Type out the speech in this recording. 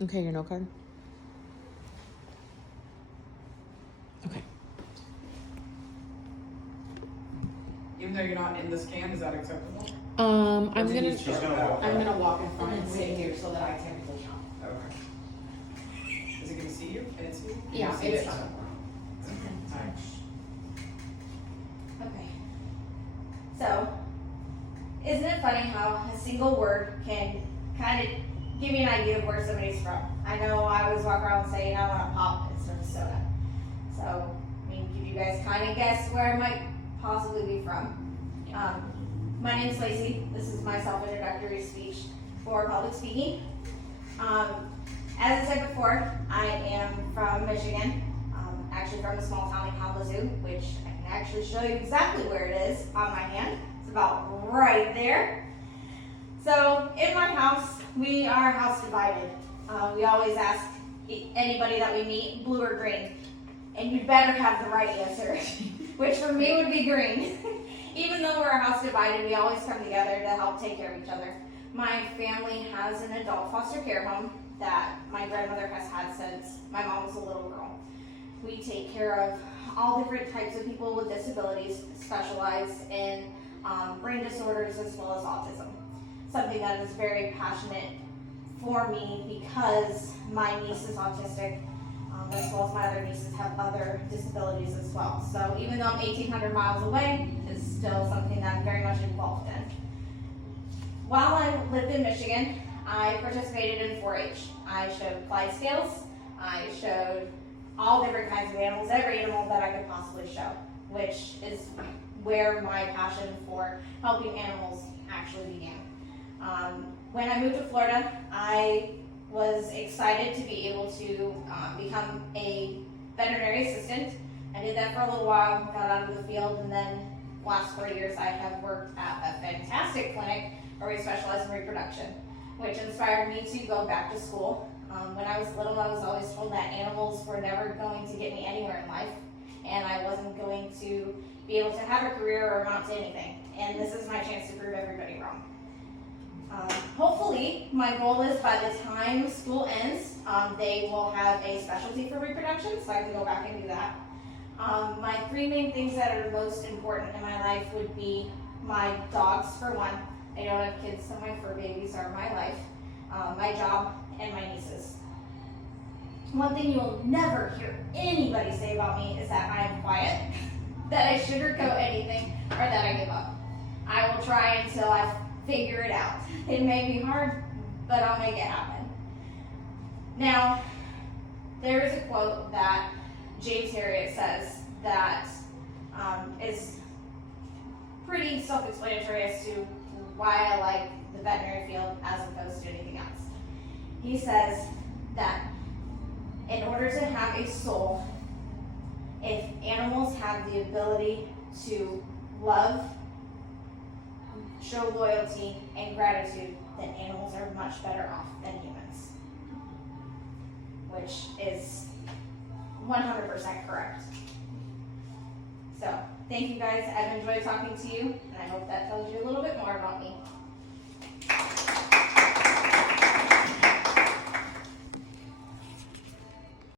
Okay, your note card. Okay. Even though you're not in this can, is that acceptable? I'm Or do you gonna. need to start back? I'm gonna walk in front and sit here so that I technically count. Okay. Is it gonna see you? Can it see you? Can Yeah, you see it's it? fine. Alright. Okay. So, isn't it funny how a single word can kind of give you an idea of where somebody's from? I know I always walk around saying I want to pop instead of soda. So, I mean, can you guys kind of guess where I might possibly be from? My name's Lacey. This is my self-introductory speech for public speaking. As I said before, I am from Michigan, actually from a small town in Kalamazoo, which I can actually show you exactly where it is on my hand. It's about right there. So in my house, we are house divided. We always ask anybody that we meet, blue or green, and you better have the right answer, which for me would be green. Even though we're house divided, we always come together to help take care of each other. My family has an adult foster care home that my grandmother has had since my mom was a little girl. We take care of all different types of people with disabilities, specialized in brain disorders as well as autism. Something that is very passionate for me because my niece is autistic, as well as my other nieces have other disabilities as well. So even though I'm 1,800 miles away, it's still something that I'm very much involved in. While I lived in Michigan, I participated in 4-H. I showed Clydesdales. I showed all different kinds of animals, every animal that I could possibly show, which is where my passion for helping animals actually began. When I moved to Florida, I was excited to be able to become a veterinary assistant. I did that for a little while, got out of the field, and then last 4 years I have worked at a fantastic clinic where we specialize in reproduction, which inspired me to go back to school. When I was little, I was always told that animals were never going to get me anywhere in life, and I wasn't going to be able to have a career or amount to anything. And this is my chance to prove everybody wrong. Hopefully, my goal is by the time school ends, they will have a specialty for reproduction, so I can go back and do that. My 3 main things that are most important in my life would be my dogs, for one. I don't have kids, so my fur babies are my life. My job, and my nieces. One thing you will never hear anybody say about me is that I am quiet, that I sugarcoat anything, or that I give up. I will try until I figure it out. It may be hard, but I'll make it happen. Now, there is a quote that James Harriet says that is pretty self-explanatory as to why I like the veterinary field as opposed to anything else. He says that in order to have a soul, if animals have the ability to love, show loyalty, and gratitude, then animals are much better off than humans. Which is 100% correct. So, thank you guys. I've enjoyed talking to you, and I hope that tells you a little bit more about me.